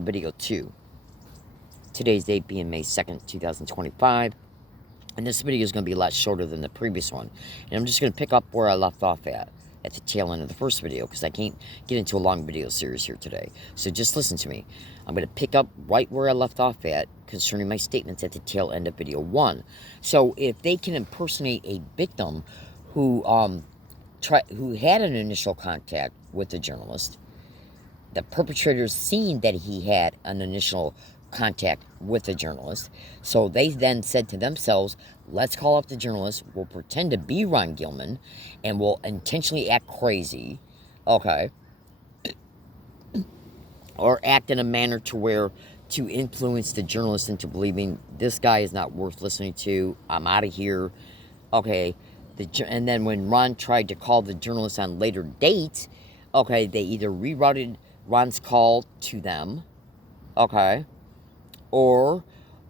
Video 2. Today's date being May 2nd, 2025. And this video is going to be a lot shorter than the previous one. And I'm just going to pick up where I left off at the tail end of the first video, because I can't get into a long video series here today. So just listen to me. I'm going to pick up right where I left off at concerning my statements at the tail end of video 1. So if they can impersonate a victim who had an initial contact with the journalist, the perpetrator seen that he had an initial contact with the journalist. So they then said to themselves, let's call up the journalist. We'll pretend to be Ron Gilman and we'll intentionally act crazy. Okay. Or act in a manner to influence the journalist into believing this guy is not worth listening to. I'm out of here. Okay. And then when Ron tried to call the journalist on later dates, okay, they either rerouted Ron's call to them, okay, or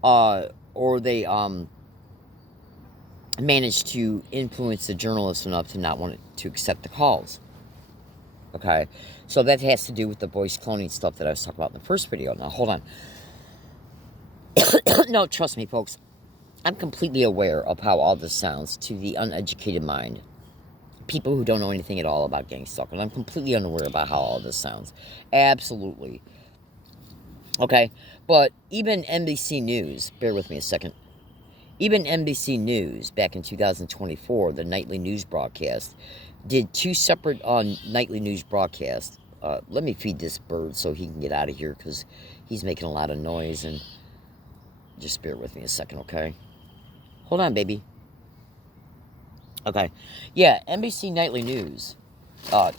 they managed to influence the journalist enough to not want to accept the calls, okay. So that has to do with the voice cloning stuff that I was talking about in the first video. Now, hold on. No, trust me, folks. I'm completely aware of how all this sounds to the uneducated mind. People who don't know anything at all about gang stalking. I'm completely unaware about how all this sounds. Absolutely. Okay, but even NBC News, bear with me a second. Even NBC News, back in 2024, the nightly news broadcast, did two separate nightly news broadcasts. Let me feed this bird so he can get out of here, because he's making a lot of noise, and just bear with me a second, okay? Hold on, baby. Okay, yeah, NBC Nightly News,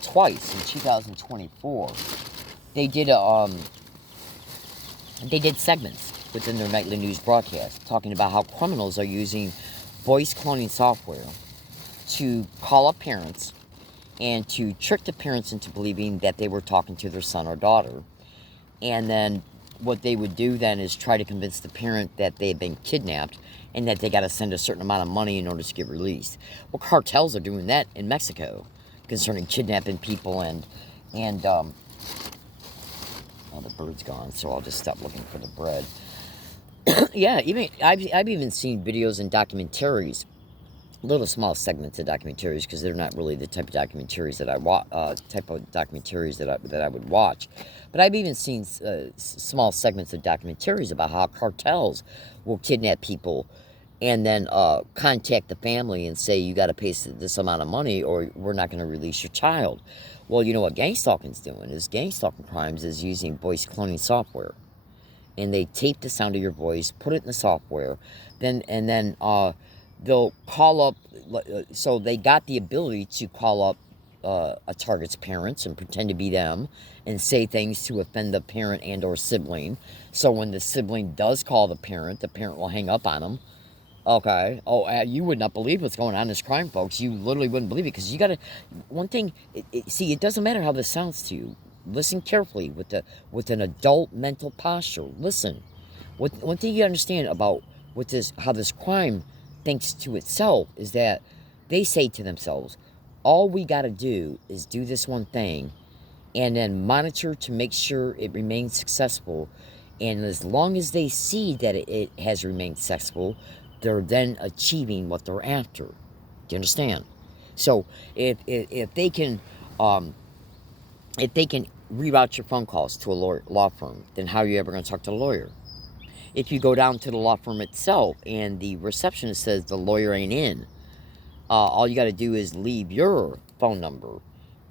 twice in 2024, they did segments within their nightly news broadcast talking about how criminals are using voice cloning software to call up parents and to trick the parents into believing that they were talking to their son or daughter. And then what they would do then is try to convince the parent that they had been kidnapped and that they got to send a certain amount of money in order to get released. Well, cartels are doing that in Mexico concerning kidnapping people and oh, the bird's gone, so I'll just stop looking for the bread. Yeah, even I've even seen videos and documentaries, little small segments of documentaries, because they're not really the type of documentaries that I would watch. But I've even seen small segments of documentaries about how cartels will kidnap people and then contact the family and say, you got to pay this amount of money or we're not going to release your child. Well, you know what gang stalking's doing is gang stalking crimes is using voice cloning software. And they tape the sound of your voice, put it in the software, then they'll call up. So they got the ability to call up a target's parents and pretend to be them and say things to offend the parent and or sibling. So when the sibling does call the parent will hang up on them. Okay. Oh, you would not believe what's going on in this crime, folks. You literally wouldn't believe it, because you got to. One thing, see, it doesn't matter how this sounds to you. Listen carefully with an adult mental posture. Listen. One thing you understand about how this crime thinks to itself is that they say to themselves, all we got to do is do this one thing and then monitor to make sure it remains successful. And as long as they see that it has remained successful, they're then achieving what they're after. Do you understand? So if they can reroute your phone calls to a law firm, then how are you ever going to talk to a lawyer? If you go down to the law firm itself and the receptionist says the lawyer ain't in, all you got to do is leave your phone number,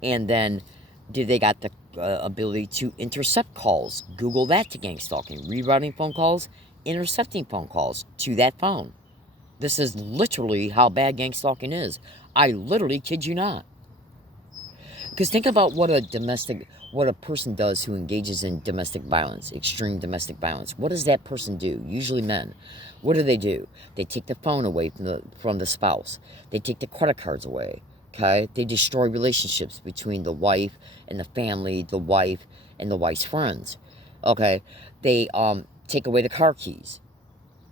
and then they got the ability to intercept calls. Google that to gang stalking. Rerouting phone calls, intercepting phone calls to that phone. This is literally how bad gang stalking is. I literally kid you not. Because think about what a person does who engages in domestic violence, extreme domestic violence. What does that person do? Usually men. What do? They take the phone away from the spouse. They take the credit cards away. Okay? They destroy relationships between the wife and the family, the wife and the wife's friends. Okay? They take away the car keys.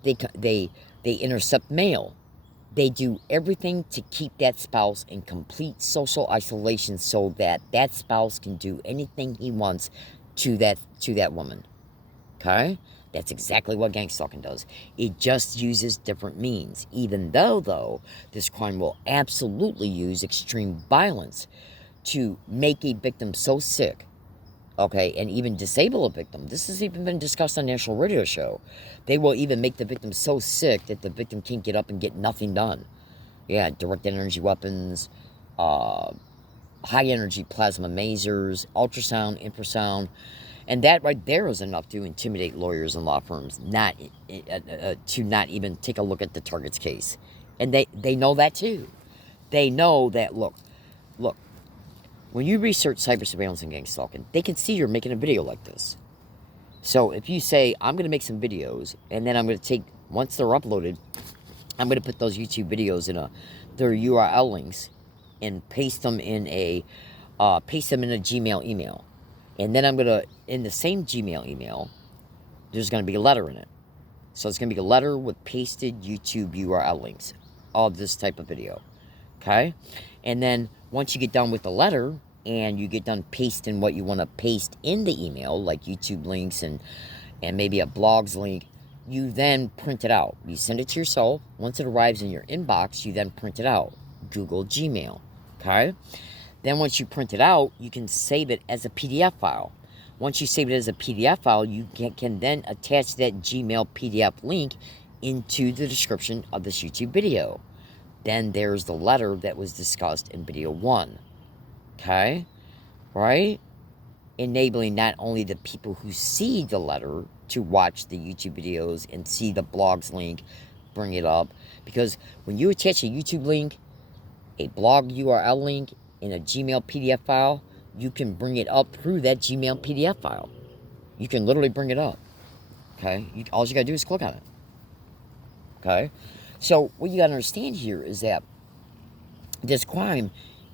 They intercept mail. They do everything to keep that spouse in complete social isolation so that that spouse can do anything he wants to that woman. Okay? That's exactly what gang stalking does. It just uses different means. Even though, this crime will absolutely use extreme violence to make a victim so sick, okay, and even disable a victim. This has even been discussed on National Radio Show. They will even make the victim so sick that the victim can't get up and get nothing done. Yeah, directed energy weapons, high energy plasma masers, ultrasound, infrasound, and that right there is enough to intimidate lawyers and law firms to not even take a look at the target's case. And they know that too. They know that, look, when you research cyber surveillance and gang stalking, they can see you're making a video like this. So if you say, I'm going to make some videos, and then I'm going to take, once they're uploaded, I'm going to put those YouTube videos in their URL links and paste them in a Gmail email. And then I'm going to, in the same Gmail email, there's going to be a letter in it. So it's going to be a letter with pasted YouTube URL links of this type of video. Okay? And then once you get done with the letter and you get done pasting what you want to paste in the email, like YouTube links and maybe a blogs link, you then print it out. You send it to yourself. Once it arrives in your inbox, you then print it out. Google Gmail. Okay? Then once you print it out, you can save it as a PDF file. Once you save it as a PDF file, you can then attach that Gmail PDF link into the description of this YouTube video. Then there's the letter that was discussed in video 1. Okay? Right? Enabling not only the people who see the letter to watch the YouTube videos and see the blogs link, bring it up. Because when you attach a YouTube link, a blog URL link, in a Gmail PDF file, you can bring it up through that Gmail PDF file. You can literally bring it up. Okay? All you gotta do is click on it. Okay? So what you gotta understand here is that this crime,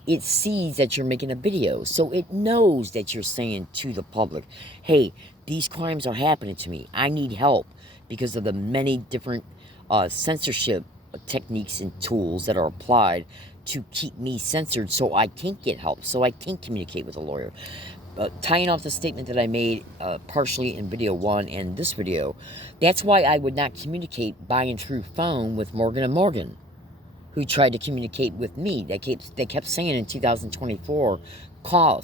it sees that you're making a video. So it knows that you're saying to the public, hey, these crimes are happening to me. I need help because of the many different censorship techniques and tools that are applied to keep me censored so I can't get help, so I can't communicate with a lawyer. Tying off the statement that I made partially in video 1 and this video, that's why I would not communicate by and through phone with Morgan & Morgan, who tried to communicate with me. They kept saying in 2024, call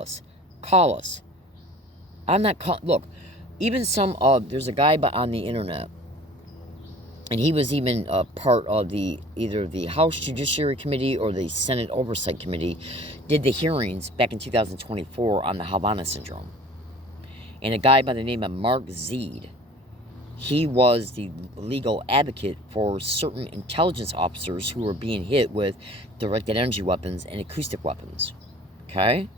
us. I'm not calling. Look, even there's a guy on the internet, and he was even part of either the House Judiciary Committee or the Senate Oversight Committee, did the hearings back in 2024 on the Havana Syndrome. And a guy by the name of Mark Zeed, he was the legal advocate for certain intelligence officers who were being hit with directed energy weapons and acoustic weapons. Okay?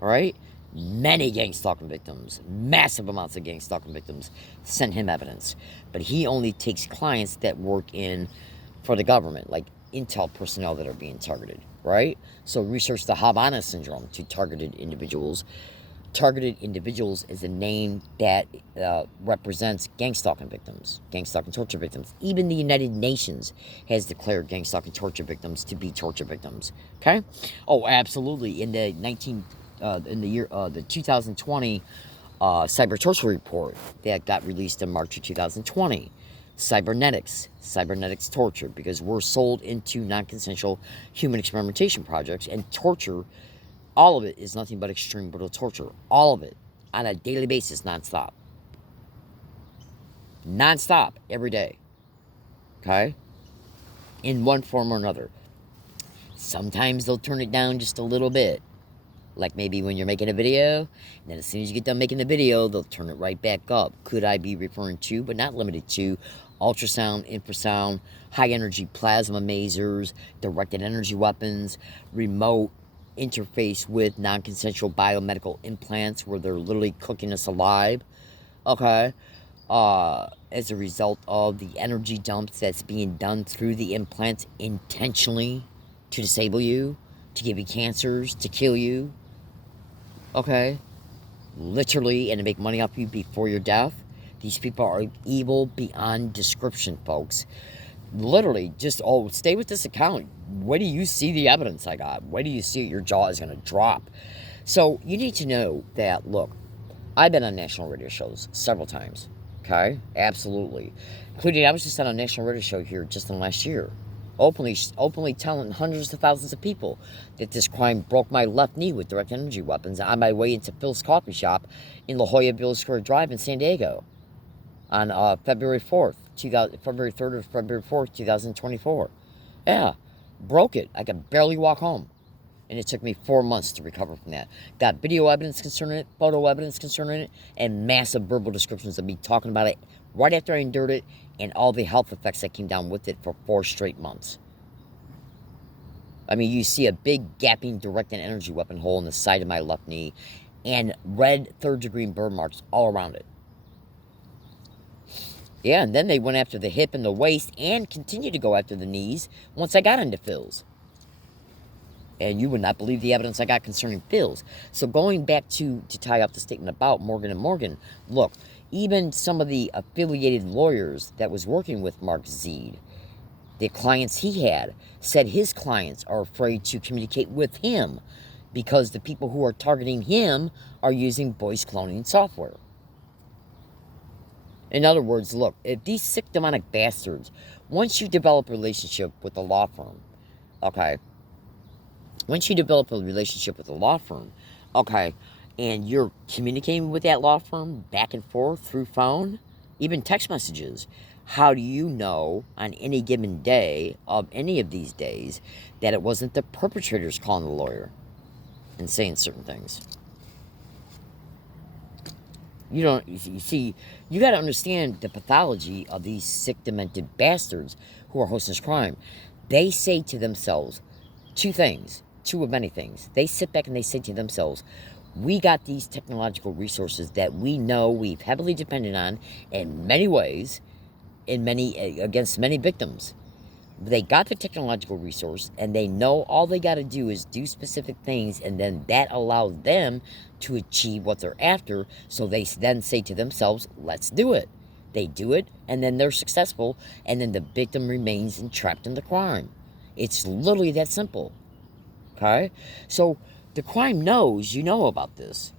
All right? Many gang stalking victims, massive amounts of gang stalking victims, sent him evidence. But he only takes clients that work for the government, like intel personnel that are being targeted, right? So research the Havana Syndrome to targeted individuals. Targeted individuals is a name that represents gang stalking victims, gang stalking torture victims. Even the United Nations has declared gang stalking torture victims to be torture victims. Okay? Oh, absolutely. In the 2020 cyber torture report that got released in March of 2020, cybernetics torture, because we're sold into non-consensual human experimentation projects, and torture, all of it is nothing but extreme brutal torture. All of it on a daily basis, nonstop, every day. Okay? In one form or another. Sometimes they'll turn it down just a little bit. Like maybe when you're making a video, and then as soon as you get done making the video, they'll turn it right back up. Could I be referring to, but not limited to, ultrasound, infrasound, high energy plasma masers, directed energy weapons, remote interface with non-consensual biomedical implants where they're literally cooking us alive, okay, as a result of the energy dumps that's being done through the implants intentionally to disable you, to give you cancers, to kill you, okay, literally, and to make money off you before your death. These people are evil beyond description, folks. Literally, just, stay with this account. Where do you see the evidence I got? Where do you see it? Your jaw is going to drop. So you need to know that, look, I've been on national radio shows several times. Okay? Absolutely. Including, I was just on a national radio show here just in the last year. Openly telling hundreds of thousands of people that this crime broke my left knee with direct energy weapons on my way into Phil's Coffee Shop in La Jolla Villa Square Drive in San Diego on February 4th, February 3rd or February 4th, 2024. Yeah, broke it. I could barely walk home. And it took me 4 months to recover from that. Got video evidence concerning it, photo evidence concerning it, and massive verbal descriptions of me talking about it right after I endured it, and all the health effects that came down with it for 4 straight months. I mean, you see a big gaping direct energy weapon hole in the side of my left knee, and red third-degree burn marks all around it. Yeah, and then they went after the hip and the waist, and continued to go after the knees once I got into Phil's. And you would not believe the evidence I got concerning Phil's. So going back to tie up the statement about Morgan & Morgan, look, even some of the affiliated lawyers that was working with Mark Zeed, the clients he had, said his clients are afraid to communicate with him because the people who are targeting him are using voice cloning software. In other words, look, if these sick demonic bastards, once you develop a relationship with a law firm, okay, once you develop a relationship with a law firm, okay, and you're communicating with that law firm back and forth through phone, even text messages, how do you know on any given day of any of these days that it wasn't the perpetrators calling the lawyer and saying certain things? You see, you got to understand the pathology of these sick, demented bastards who are hosting this crime. They say to themselves two things. Two of many things. They sit back and they say to themselves, we got these technological resources that we know we've heavily depended on in many ways, against many victims. They got the technological resource, and they know all they got to do is do specific things, and then that allows them to achieve what they're after. So they then say to themselves, let's do it. They do it, and then they're successful, and then the victim remains entrapped in the crime. It's literally that simple. Okay? So the crime knows you know about this.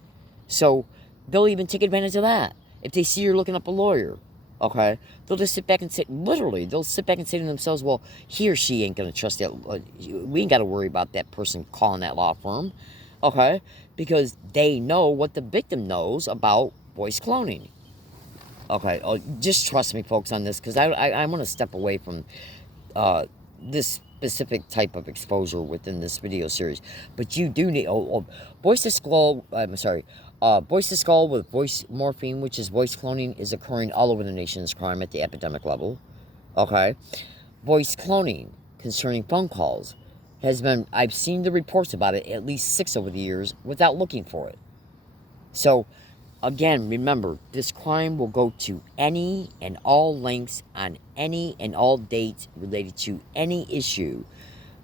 So they'll even take advantage of that. If they see you're looking up a lawyer, okay, they'll just sit back and say, literally, they'll sit back and say to themselves, well, he or she ain't going to trust that. We ain't got to worry about that person calling that law firm, okay, because they know what the victim knows about voice cloning. Okay, just trust me, folks, on this, because I want to step away from this specific type of exposure within this video series. But you do need voice to skull. Voice to skull with voice morphine, which is voice cloning, is occurring all over the nation's crime at the epidemic level. Okay, voice cloning concerning phone calls has been. I've seen the reports about it, at least 6 over the years, without looking for it. So, again, remember, this crime will go to any and all lengths on any and all dates related to any issue,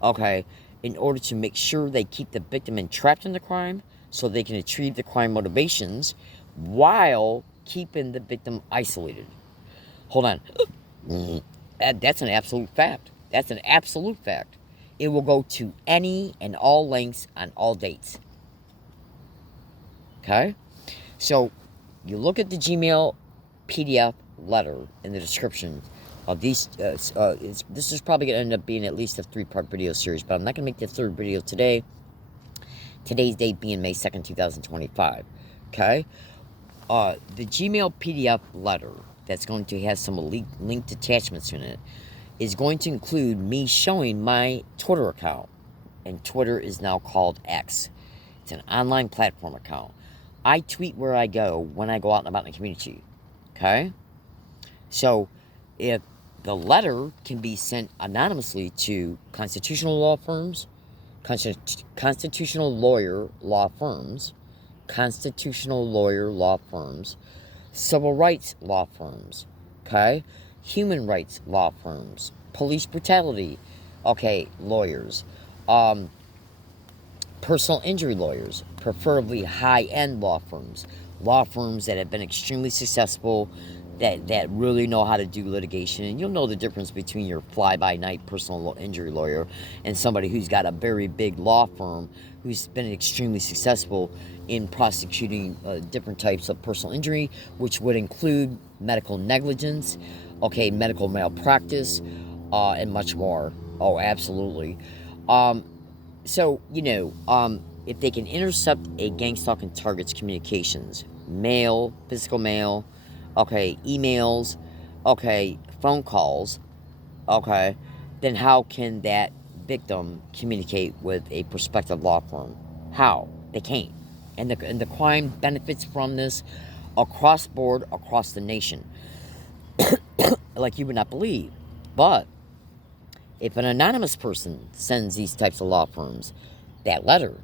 okay, in order to make sure they keep the victim entrapped in the crime so they can achieve the crime motivations while keeping the victim isolated. Hold on. That's an absolute fact. That's an absolute fact. It will go to any and all lengths on all dates. Okay? So, you look at the Gmail PDF letter in the description of these. This is probably going to end up being at least a 3-part video series, but I'm not going to make the 3rd video today. Today's date being May 2nd, 2025. Okay? The Gmail PDF letter that's going to have some linked attachments in it is going to include me showing my Twitter account. And Twitter is now called X. It's an online platform account. I tweet where I go when I go out and about in the community. Okay? So, if the letter can be sent anonymously to constitutional law firms, constitutional lawyer law firms, civil rights law firms, okay? Human rights law firms, police brutality, okay, lawyers, personal injury lawyers, preferably high-end law firms that have been extremely successful that really know how to do litigation, and you'll know the difference between your fly-by-night personal injury lawyer and somebody who's got a very big law firm who's been extremely successful in prosecuting different types of personal injury, which would include medical negligence, okay, medical malpractice, and much more. Oh, absolutely. So, if they can intercept a gang stalking target's communications, mail, physical mail, okay, emails, okay, phone calls, okay, then how can that victim communicate with a prospective law firm? How? They can't. And the crime benefits from this across board, across the nation, like you would not believe. But if an anonymous person sends these types of law firms that letter,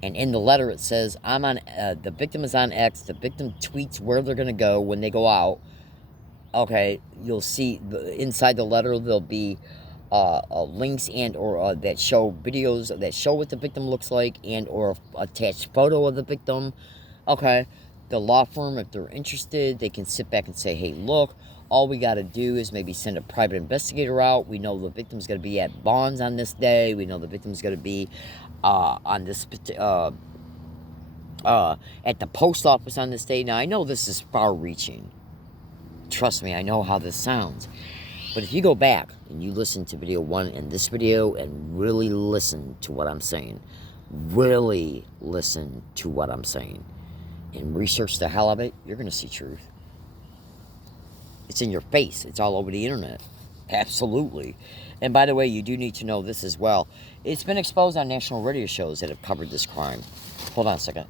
and in the letter it says, I'm on, the victim is on X, the victim tweets where they're going to go when they go out, okay, you'll see inside the letter there'll be links and or that show videos that show what the victim looks like and or attached photo of the victim, okay. The law firm, if they're interested, they can sit back and say, hey, look, all we got to do is maybe send a private investigator out. We know the victim's going to be at Bonds on this day. We know the victim's going to be on this at the post office on this day. Now, I know this is far-reaching. Trust me, I know how this sounds. But if you go back and you listen to video 1 and this video and really listen to what I'm saying, really listen to what I'm saying, and research the hell of it, you're going to see truth. It's in your face. It's all over the internet. Absolutely. And by the way, you do need to know this as well. It's been exposed on national radio shows that have covered this crime. Hold on a second.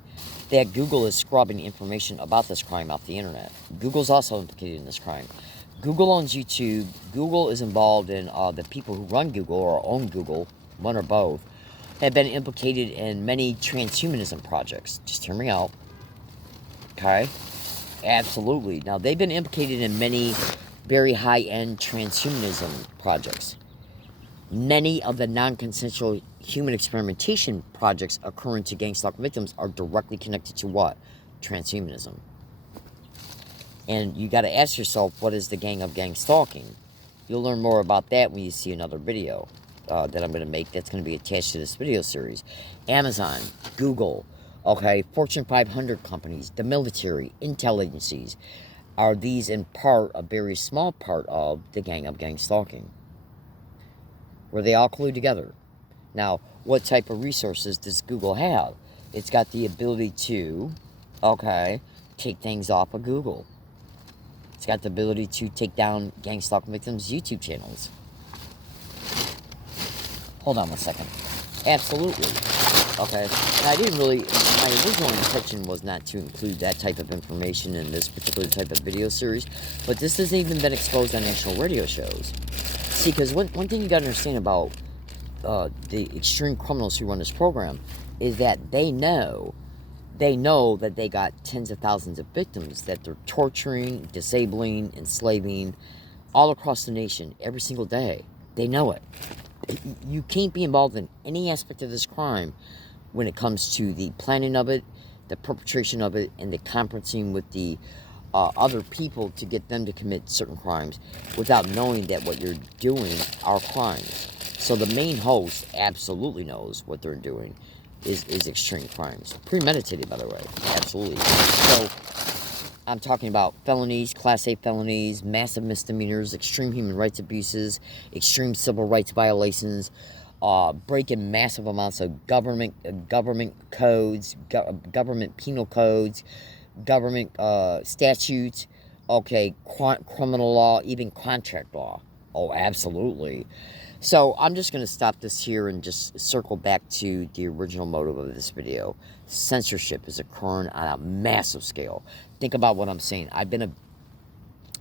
That Google is scrubbing information about this crime off the internet. Google's also implicated in this crime. Google owns YouTube. Google is involved in the people who run Google or own Google, one or both, have been implicated in many transhumanism projects. Just hear me out. Okay? Absolutely. Now, they've been implicated in many very high-end transhumanism projects. Many of the non-consensual human experimentation projects occurring to gang stalk victims are directly connected to what? Transhumanism. And you got to ask yourself, what is the gang of gang stalking? You'll learn more about that when you see another video that I'm going to make that's going to be attached to this video series. Amazon, Google, okay, Fortune 500 companies, the military, intel agencies, are these in part, a very small part of the gang of gang stalking, where they all collude together. Now, what type of resources does Google have? It's got the ability to, okay, take things off of Google. It's got the ability to take down gang stalk victims' YouTube channels. Hold on one second. Absolutely. Okay. Now, I didn't really, my original intention was not to include that type of information in this particular type of video series, but this hasn't even been exposed on national radio shows. See, because one thing you got to understand about the extreme criminals who run this program is that they know that they got tens of thousands of victims that they're torturing, disabling, enslaving all across the nation every single day. They know it. You can't be involved in any aspect of this crime when it comes to the planning of it, the perpetration of it, and the conferencing with the other people to get them to commit certain crimes without knowing that what you're doing are crimes. So the main host absolutely knows what they're doing is extreme crimes. Premeditated, by the way. Absolutely. So I'm talking about felonies, Class A felonies, massive misdemeanors, extreme human rights abuses, extreme civil rights violations, breaking massive amounts of government codes, government penal codes, government statutes, okay, criminal law, even contract law. Oh, absolutely. So I'm just going to stop this here and just circle back to the original motive of this video. Censorship is occurring on a massive scale. Think about what I'm saying.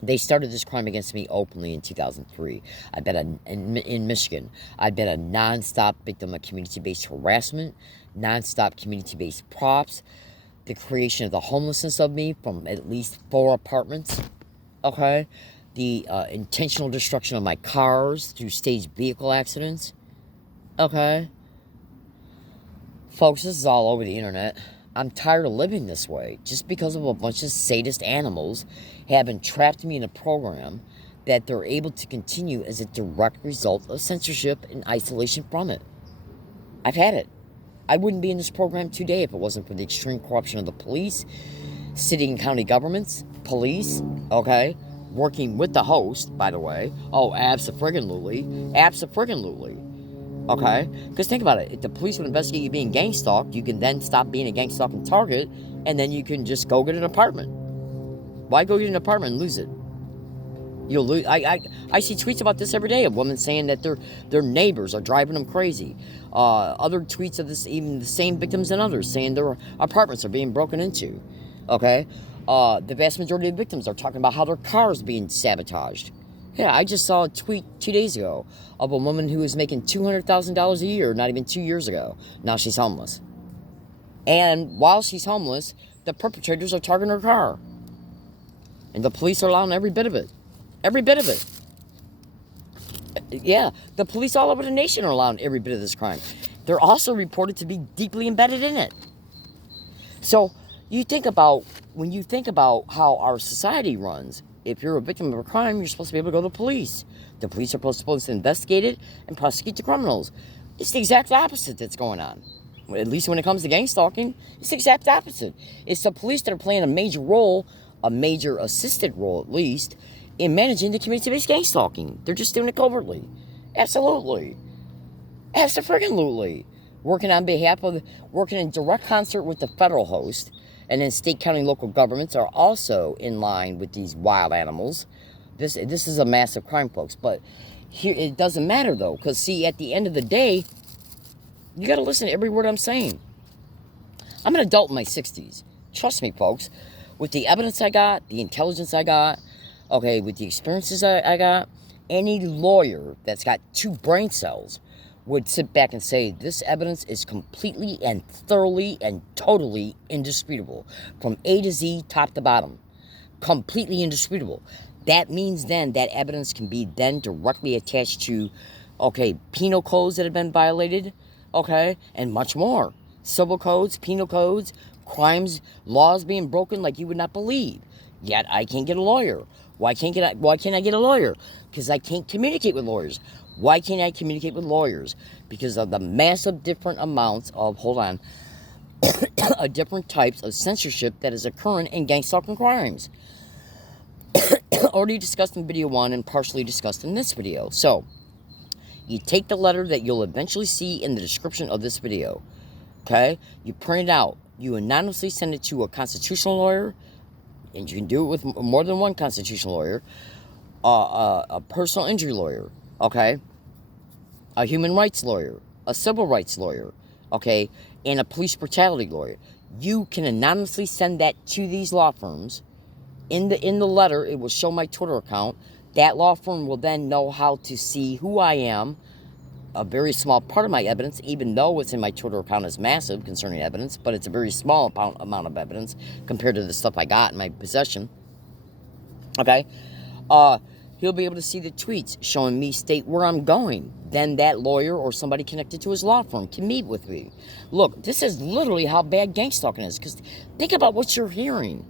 They started this crime against me openly in 2003. I've been in Michigan. I've been a non-stop victim of community-based harassment, non-stop community-based props, the creation of the homelessness of me from at least 4 apartments, okay? The intentional destruction of my cars through staged vehicle accidents, okay? Folks, this is all over the internet. I'm tired of living this way just because of a bunch of sadist animals having trapped me in a program that they're able to continue as a direct result of censorship and isolation from it. I've had it. I wouldn't be in this program today if it wasn't for the extreme corruption of the police, city and county governments, police, okay, working with the host, by the way. Oh, abso-friggin-lutely. Abso-friggin-lutely. Okay? Because think about it. If the police would investigate you being gang stalked, you can then stop being a gang stalking target, and then you can just go get an apartment. Why go get an apartment and lose it? You'll lose. I see tweets about this every day of women saying that their neighbors are driving them crazy. Other tweets of this, even the same victims and others, saying their apartments are being broken into. Okay? The vast majority of victims are talking about how their cars being sabotaged. Yeah, I just saw a tweet 2 days ago of a woman who was making $200,000 a year not even 2 years ago. Now she's homeless. And while she's homeless, the perpetrators are targeting her car. And the police are allowing every bit of it. Every bit of it. Yeah, the police all over the nation are allowing every bit of this crime. They're also reported to be deeply embedded in it. So when you think about how our society runs, if you're a victim of a crime, you're supposed to be able to go to the police. The police are supposed to investigate it and prosecute the criminals. It's the exact opposite that's going on. At least when it comes to gang stalking, it's the exact opposite. It's the police that are playing a major role, a major assisted role at least, in managing the community-based gang stalking. They're just doing it covertly. Absolutely. Absolutely. Working in direct concert with the federal host, and then state, county, local governments are also in line with these wild animals. This is a massive crime, folks. But here it doesn't matter, though. Because, see, at the end of the day, you got to listen to every word I'm saying. I'm an adult in my 60s. Trust me, folks. With the evidence I got, the intelligence I got, okay, with the experiences I got, any lawyer that's got 2 brain cells would sit back and say, this evidence is completely and thoroughly and totally indisputable. From A to Z, top to bottom. Completely indisputable. That means then that evidence can be then directly attached to, okay, penal codes that have been violated, okay, and much more. Civil codes, penal codes, crimes, laws being broken like you would not believe. Yet I can't get a lawyer. Why can't I get a lawyer? Because I can't communicate with lawyers. Why can't I communicate with lawyers? Because of the massive different amounts of, different types of censorship that is occurring in gang stalking crimes. Already discussed in video 1 and partially discussed in this video. So, you take the letter that you'll eventually see in the description of this video. Okay? You print it out. You anonymously send it to a constitutional lawyer, and you can do it with more than one constitutional lawyer, a personal injury lawyer, okay, a human rights lawyer, a civil rights lawyer, okay, and a police brutality lawyer. You can anonymously send that to these law firms. In the letter, it will show my Twitter account. That law firm will then know how to see who I am. A very small part of my evidence, even though what's in my Twitter account is massive concerning evidence, but it's a very small amount of evidence compared to the stuff I got in my possession. Okay? He'll be able to see the tweets showing me state where I'm going. Then that lawyer or somebody connected to his law firm can meet with me. Look, this is literally how bad gang stalking is. Because think about what you're hearing.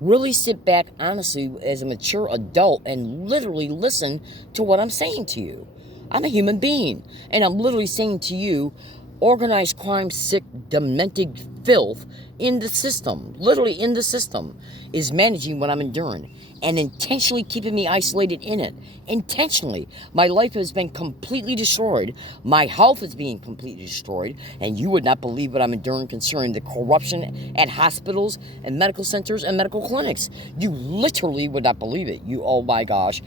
Really sit back, honestly, as a mature adult and literally listen to what I'm saying to you. I'm a human being, and I'm literally saying to you, organized crime, sick, demented filth in the system, literally in the system, is managing what I'm enduring and intentionally keeping me isolated in it. Intentionally. My life has been completely destroyed. My health is being completely destroyed, and you would not believe what I'm enduring concerning the corruption at hospitals and medical centers and medical clinics. You literally would not believe it. Oh my gosh.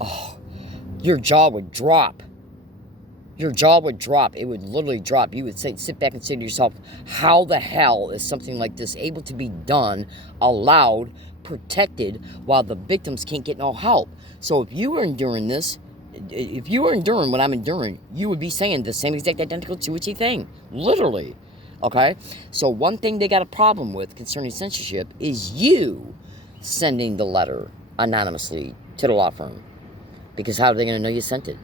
Oh. Your jaw would drop. Your jaw would drop. It would literally drop. You would sit back and say to yourself, how the hell is something like this able to be done, allowed, protected, while the victims can't get no help? So if you were enduring this, if you were enduring what I'm enduring, you would be saying the same exact identical to what you thing. Literally. Okay? So one thing they got a problem with concerning censorship is you sending the letter anonymously to the law firm. Because how are they going to know you sent it?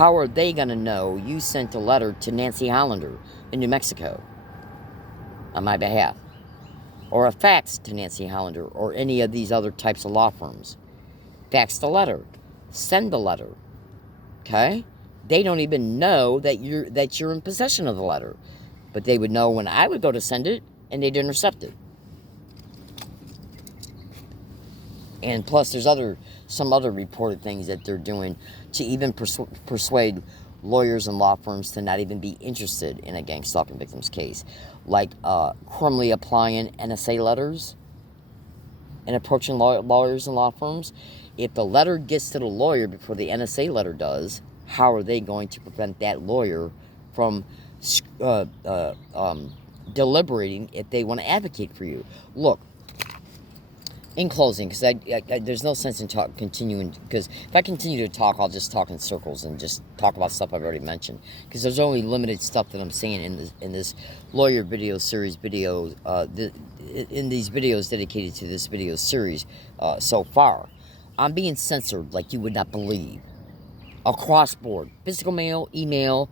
how are they going to know you sent a letter to Nancy Hollander in New Mexico on my behalf? Or a fax to Nancy Hollander or any of these other types of law firms? Fax the letter. Send the letter. Okay? They don't even know that you're in possession of the letter. But they would know when I would go to send it, and they'd intercept it. And plus, there's some other reported things that they're doing to even persuade lawyers and law firms to not even be interested in a gang stalking victims case. Like criminally applying NSA letters and approaching lawyers and law firms. If the letter gets to the lawyer before the NSA letter does, how are they going to prevent that lawyer from deliberating if they want to advocate for you? Look, in closing, because there's no sense in continuing, because if I continue to talk, I'll just talk in circles and just talk about stuff I've already mentioned, because there's only limited stuff that I'm saying in this lawyer video series in these videos dedicated to this video series so far. I'm being censored like you would not believe. Across board. Physical mail, email,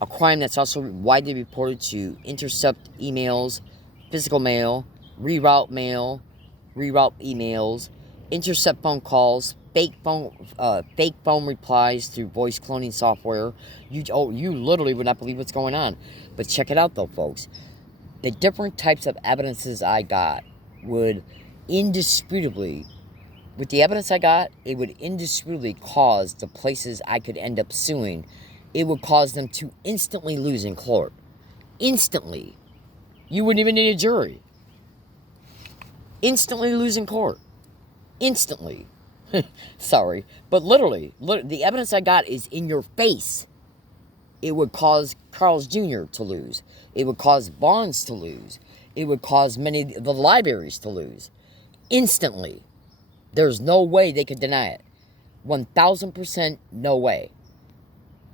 a crime that's also widely reported to intercept emails, physical mail, reroute emails, intercept phone calls, fake phone replies through voice cloning software. You literally would not believe what's going on. But check it out though, folks. The different types of evidences I got would indisputably, with the evidence I got, it would indisputably cause the places I could end up suing, it would cause them to instantly lose in court. Instantly. You wouldn't even need a jury. Instantly lose in court. Instantly. Sorry. But literally, the evidence I got is in your face. It would cause Carl's Jr. to lose. It would cause Barnes to lose. It would cause many of the libraries to lose. Instantly. There's no way they could deny it. 1,000% no way.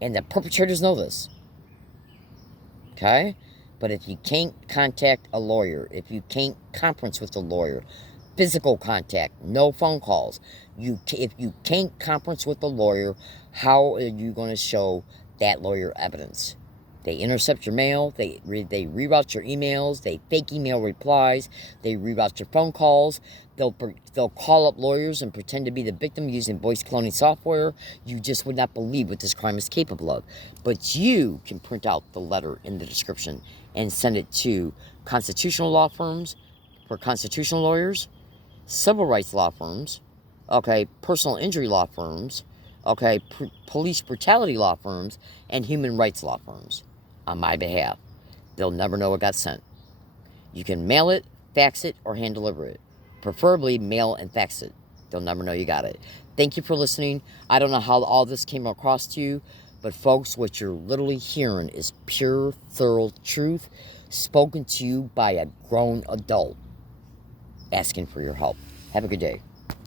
And the perpetrators know this. Okay? But if you can't contact a lawyer, if you can't conference with a lawyer, physical contact, no phone calls, if you can't conference with a lawyer, how are you going to show that lawyer evidence? They intercept your mail, they reroute your emails, they fake email replies, they reroute your phone calls, they'll call up lawyers and pretend to be the victim using voice cloning software. You just would not believe what this crime is capable of. But you can print out the letter in the description and send it to constitutional law firms for constitutional lawyers, civil rights law firms, okay, personal injury law firms, okay, police brutality law firms, and human rights law firms on my behalf. They'll never know it got sent. You can mail it, fax it, or hand deliver it. Preferably mail and fax it. They'll never know you got it. Thank you for listening. I don't know how all this came across to you, but folks, what you're literally hearing is pure, thorough truth spoken to you by a grown adult asking for your help. Have a good day.